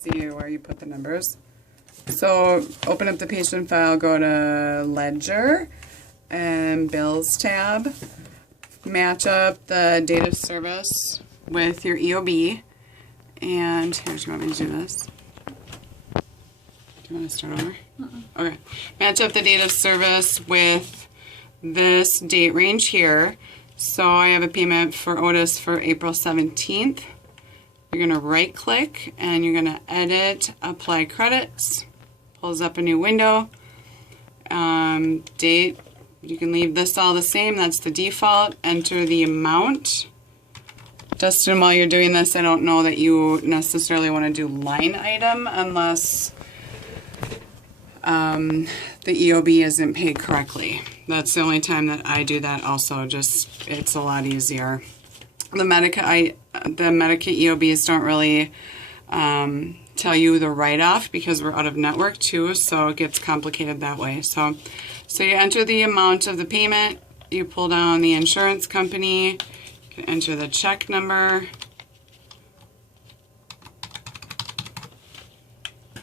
See where you put the numbers. So open up the patient file, go to Ledger and Bills tab. Match up the date of service with your EOB. And here's, you want me to do this? Do you want to start over? Okay. Match up the date of service with this date range here. So I have a payment for Otis for April 17th. You're going to right click and you're going to edit, apply credits. Pulls up a new window. Date, you can leave this all the same. That's the default. Enter the amount. Dustin, while you're doing this, I don't know that you necessarily want to do line item unless the EOB isn't paid correctly. That's the only time that I do that also. Just, it's a lot easier. The Medica EOBs don't really tell you the write-off because we're out of network too, so it gets complicated that way. So you enter the amount of the payment, you pull down the insurance company, you can enter the check number,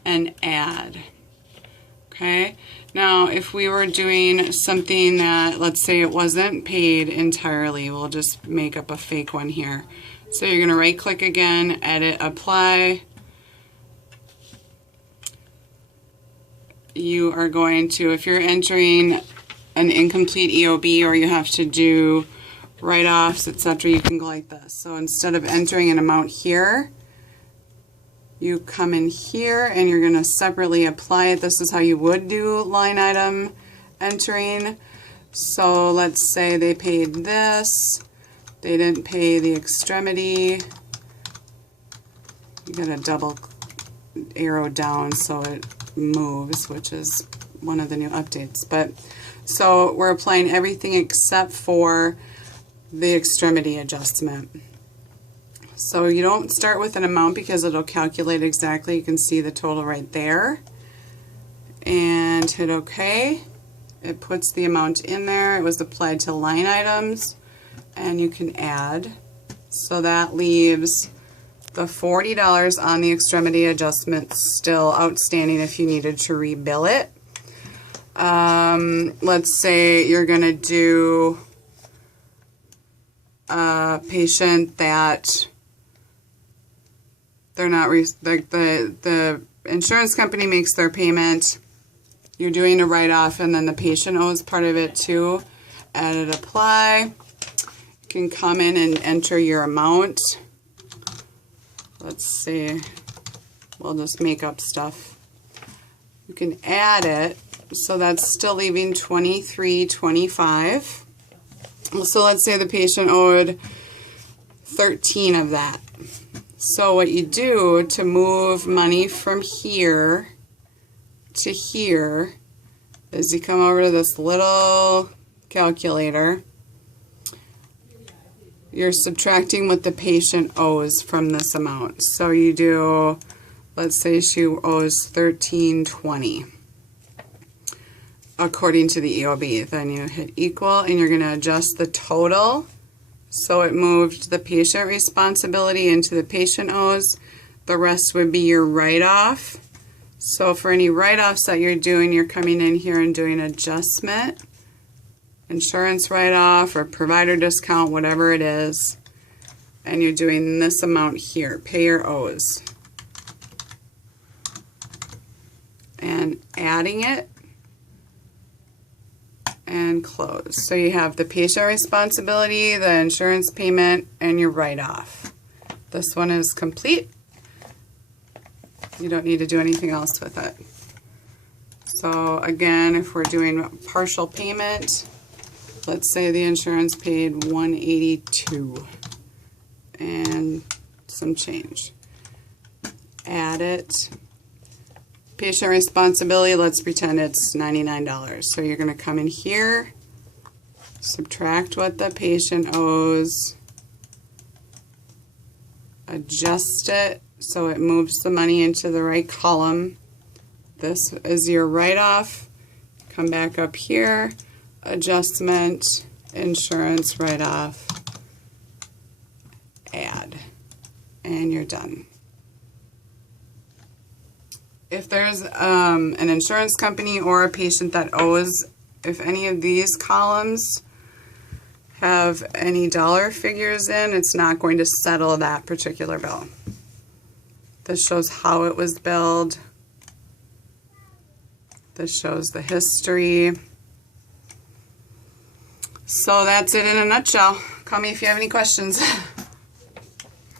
and add. Okay, now if we were doing something that, let's say it wasn't paid entirely, we'll just make up a fake one here. So you're going to right click again, edit, apply. You are going to, if you're entering an incomplete EOB or you have to do write-offs, etc., you can go like this. So instead of entering an amount here, you come in here and you're going to separately apply it. This is how you would do line item entering. So let's say they paid this, they didn't pay the extremity. You got to double arrow down so it moves, which is one of the new updates. But so we're applying everything except for the extremity adjustment. So you don't start with an amount because it'll calculate exactly. You can see the total right there. And hit OK. It puts the amount in there. It was applied to line items. And you can add. So that leaves the $40 on the extremity adjustment still outstanding if you needed to rebill it. Let's say you're going to do a patient that they're not, the insurance company makes their payment, you're doing a write-off, and then the patient owes part of it too. Edit, apply. You can come in and enter your amount. Let's see, we'll just make up stuff. You can add it, so that's still leaving $23.25. So let's say the patient owed 13 of that. So what you do to move money from here to here is you come over to this little calculator. You're subtracting what the patient owes from this amount. So you do, let's say she owes $13.20 according to the EOB. Then you hit equal and you're going to adjust the total. So it moved the patient responsibility into the patient owes. The rest would be your write-off. So for any write-offs that you're doing, you're coming in here and doing adjustment, insurance write-off or provider discount, whatever it is, and you're doing this amount here, pay your owes, and adding it and close. So you have the patient responsibility, the insurance payment, and your write-off. This one is complete. You don't need to do anything else with it. So again, if we're doing partial payment, let's say the insurance paid $182 and some change. Add it. Patient responsibility, let's pretend it's $99. So you're going to come in here, subtract what the patient owes, adjust it so it moves the money into the right column. This is your write-off. Come back up here, adjustment, insurance write-off, add, and you're done. if there's an insurance company or a patient that owes, if any of these columns have any dollar figures in, it's not going to settle that particular bill. This shows how it was billed. This shows the history. So that's it in a nutshell. Call me if you have any questions.